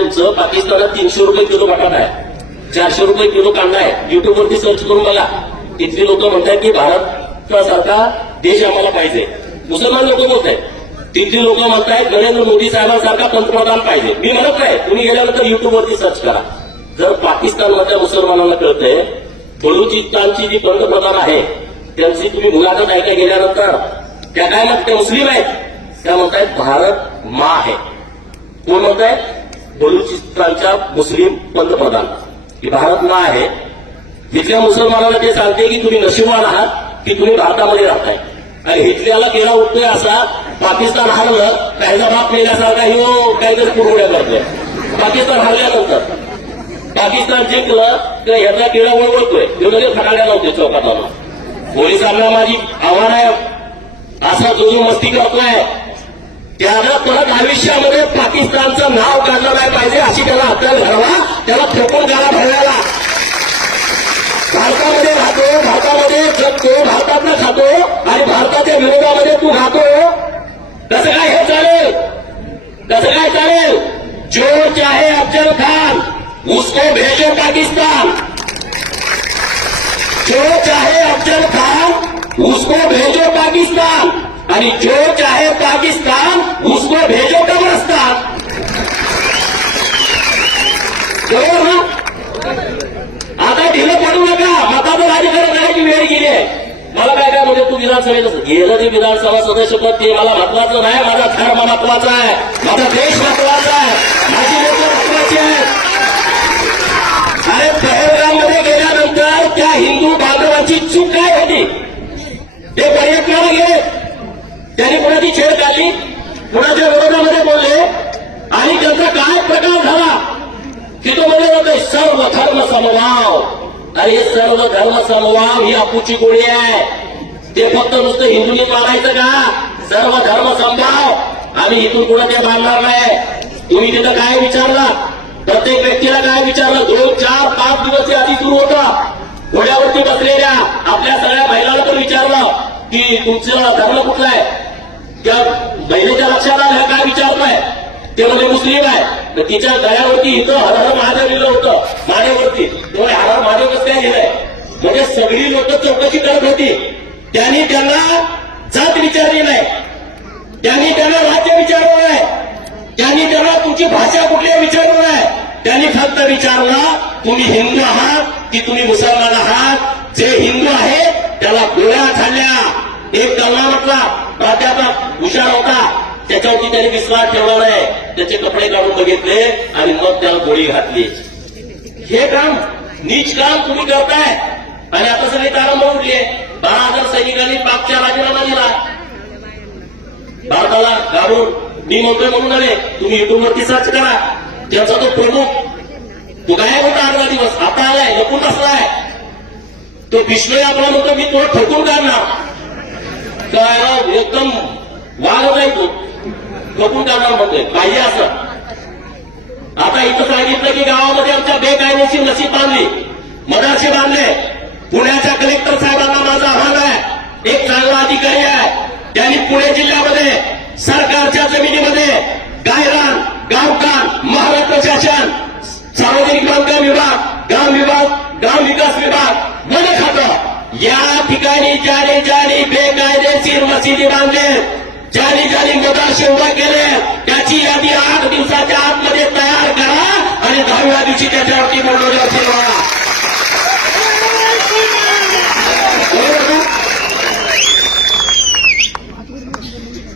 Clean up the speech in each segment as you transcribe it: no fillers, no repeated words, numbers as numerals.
तुमचं? पाकिस्तानात 300 रुपये किलो बटाटा आहे, 400 रुपये किलो कांदा आहे. युट्यूबवरती सर्च करून बघा. इथली लोक म्हणतात की भारतासारखा देश आम्हाला पाहिजे. मुसलमान लोक बोलत आहेत. तिथली लोक म्हणतायत नरेंद्र मोदी साहेबांसारखा पंतप्रधान पाहिजे. मी म्हणत नाही, तुम्ही गेल्यानंतर युट्यूबवरती सर्च करा. जर पाकिस्तानमधल्या मुसलमानांना कळतंय बलुचिस्तानची जी पंतप्रधान आहे त्यांची तुम्ही मुलाखत ऐका गेल्यानंतर त्या काय म्हणतात? मुस्लिम आहेत. त्या म्हणतायत भारत माँ आहे. कोण म्हणतायत? बलुचिस्तानच्या मुस्लिम पंतप्रधान की भारत माँ आहे. इथल्या मुसलमानाला ते सांगते की तुम्ही नशीबवान आहात की तुम्ही भारतामध्ये राहताय. आणि इथल्याला केला उठतोय असा पाकिस्तान हरलं काहीचा बाप मेल्यासारखा हो काहीतरी पुरवड्या करतोय. पाकिस्तान हरल्यानंतर पाकिस्तान जिंकलं तर ह्याचा किडा वळवळतोय. तो लगेच फटाक्या लावतोय चौकात आणून. पोलिसांना माझी आव्हान आहे, असा जो जो मस्ती करतोय त्याला परत आयुष्यामध्ये पाकिस्तानचं नाव काढलं नाही पाहिजे अशी त्याला अक्कल घडवा. त्याला फेकून द्यायला भरलेला. भारतामध्ये राहतो, भारतामध्ये जगतो, भारतातनं खातो आणि भारताच्या विरोधामध्ये तू खातो. कसं काय हे चालेल? कसं काय चालेल? जो चाहे अफजल खान उसको भेजो पाकिस्तान. जो चाहे अफजल खान उसको भेजो पाकिस्तान आणि जो चाहे पाकिस्तान उसको भेजो कब्रिस्तान. बरोबर ना? आता ढिलं पडू नका. मताचं राजकारण करायची वेळ गेली आहे. मला काय म्हणजे तू विधानसभेत गेलं ते विधानसभा सदस्यपद ते मला महत्वाचं नाही. माझा धर्म महत्वाचा आहे, माझा देश महत्वाचा आहे, माझी लोक महत्वाची आहेत. अरे पहलगाममध्ये गेल्यानंतर त्या हिंदू बांधवांची चूक काय होती? ते पर्यटनाला गेले, त्यांनी कुणाची छेड काढली, कुणाच्या विरोधामध्ये बोलले आणि त्यांचा काय प्रकार झाला की तो म्हणले होते सर्व धर्म समभाव. अरे हे सर्व धर्म समभाव ही अपूची गोळी आहे. ते फक्त नुसतं हिंदूंनी मानायचं का? सर्व धर्म समभाव आम्ही इथून कुठं ते मानणार नाही. तुम्ही तिथं काय विचारलं? प्रत्येक व्यक्तीला काय विचारलं? 2, 4, 5 दिवस आधी सुरू होतं. घोड्यावरती बसलेल्या आपल्या सगळ्या महिलांना पण विचारलं की तुमचा धर्म कुठला आहे? त्या महिलेच्या लक्षात आलं काय विचारलंय? ते म्हणजे मुस्लिम आहे. तर तिच्या गळ्यावरती इथं हर हर महादेव लिहिलं होतं मानेवरती. तेव्हा हर हर महादेव कसं काय लिहिलंय? म्हणजे सगळी लोक चौकशी करत होती. त्यांनी त्यांना जात विचारली नाही, त्यांनी त्यांना राज्य विचारलं नाही, त्यांनी त्यांना तुमची भाषा कुठली विचारलं नाही. त्यांनी फक्त विचारलं तुम्ही हिंदू आहात की तुम्ही मुसलमान आहात. जे हिंदू आहेत त्याला गोळ्या खाल्ल्या. एक कलमा म्हटला प्राध्यापक हुशार होता, त्याच्यावरती त्यांनी विश्वास ठेवला नाही. त्याचे कपडे काढून बघितले आणि मग त्याला गोळी घातली. हे काम नीच काम तुम्ही करताय. आणि आता सगळी तारंबळ उठली. 12,000 सैनिकांनी पाकच्या राजीनामा दिला. भारताला घाबरून मी म्हणतोय म्हणून आले. तुम्ही युट्यूबवरती सर्च करा. त्याचा तो प्रमुख तो गायब होता 18 दिवस, आता आलाय लपून बसलाय. तो विष्णू आपला म्हणतो मी तो ठोकून काढणार. काय एकदम वाघ नाही तो लपून काढणार म्हणतोय पाहिजे असं. आता इथं सांगितलं की गावामध्ये आमच्या बेकायदेशीर नशीब बांधली, मदरसे बांधले. पुण्याच्या कलेक्टर साहेबांना माझं आव्हान आहे. एक चांगला अधिकारी आहे, त्यांनी पुणे जिल्ह्यामध्ये सरकारच्या जमिनीमध्ये गायरान, गावकान, महाराष्ट्र प्रशासन, सार्वजनिक बांधकाम विभाग, ग्राम विकास विभाग, वन खातं या ठिकाणी ज्याने ज्याने बेकायदेशीर मशिदी बांधले, ज्याने ज्याने मदरसे उभा केले त्याची यादी 8 दिवसाच्या आतमध्ये तयार करा आणि 10व्या दिवशी त्याच्यावरती मंजुरी असेल.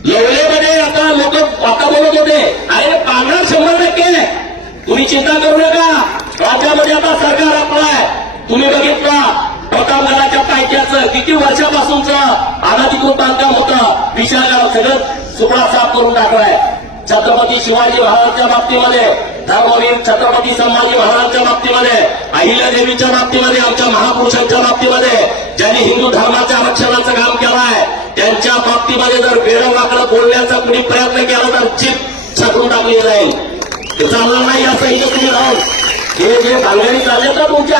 लवलेमध्ये आता लोक आता बोलत होते अरे पांढरा 100%. तुम्ही चिंता करू नका. राज्यामध्ये आता सरकार आपलं आहे. तुम्ही बघितलं प्रतापगडाच्या पायथ्याचं किती वर्षापासूनचं अनधिकृत बांधकाम होतं. विशाल सगळं सुपडा साफ करून टाकलाय. छत्रपती शिवाजी महाराजांच्या बाबतीमध्ये, धर्मवीर छत्रपती संभाजी महाराजांच्या बाबतीमध्ये, अहिल्यादेवीच्या बाबतीमध्ये, आमच्या महापुरुषांच्या बाबतीमध्ये ज्यांनी हिंदू धर्माच्या आरक्षणाचं काम केलं आहे त्यांच्या बाबतीमध्ये जर वेळं वाकडं बोलण्याचा कुणी प्रयत्न केला तर चिप छाटून टाकली जाईल. ते चालणार नाही असं इथं तुम्ही राहून हे जे भानगडी चालले तर तुमच्या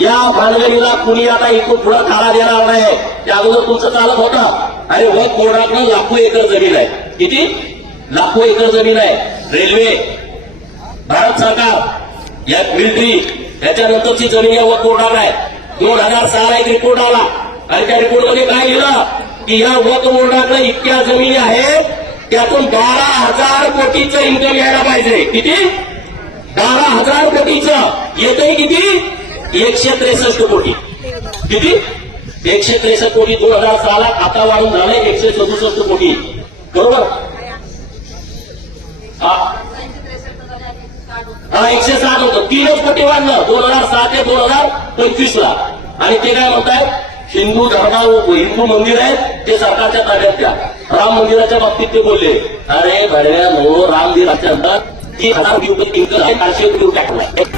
या भानगडीला कुणी आता इथून पुढं थाळा देणार नाही. त्या अगोदर तुमचं चालत होतं. अरे वक बोर्डातनं लाखो एकर जमीन आहे. किती? लाखो एकर जमीन आहे. रेल्वे भारत सरकार या मिलिटरी त्याच्यानंतरची जमीन या वक्फ बोर्डावर आहे. 2006 एक रिपोर्ट आला आणि त्या रिपोर्टमध्ये काय लिहिलं की या वक्फ बोर्डाकडे इतक्या जमिनी आहेत त्यातून 12,000 कोटीचं इन्कम यायला पाहिजे. किती? 12,000 कोटीचं. येतंय किती? 163 कोटी. किती? 163 कोटी 2006 आता वाढून झालंय 167 कोटी. बरोबर? हा 107 होतं. 3 कोटी वाढलं 2006 ते 2025 ला. आणि ते काय म्हणतायत हिंदू हिंदू मंदिर आहेत ते सरकारच्या ताब्यात द्या. राम मंदिराच्या बाबतीत ते बोलले अरे भड्या राम मंदिराच्या अंतर 3,000 कोटी इन्कम आहे 400 कोटी टाकला.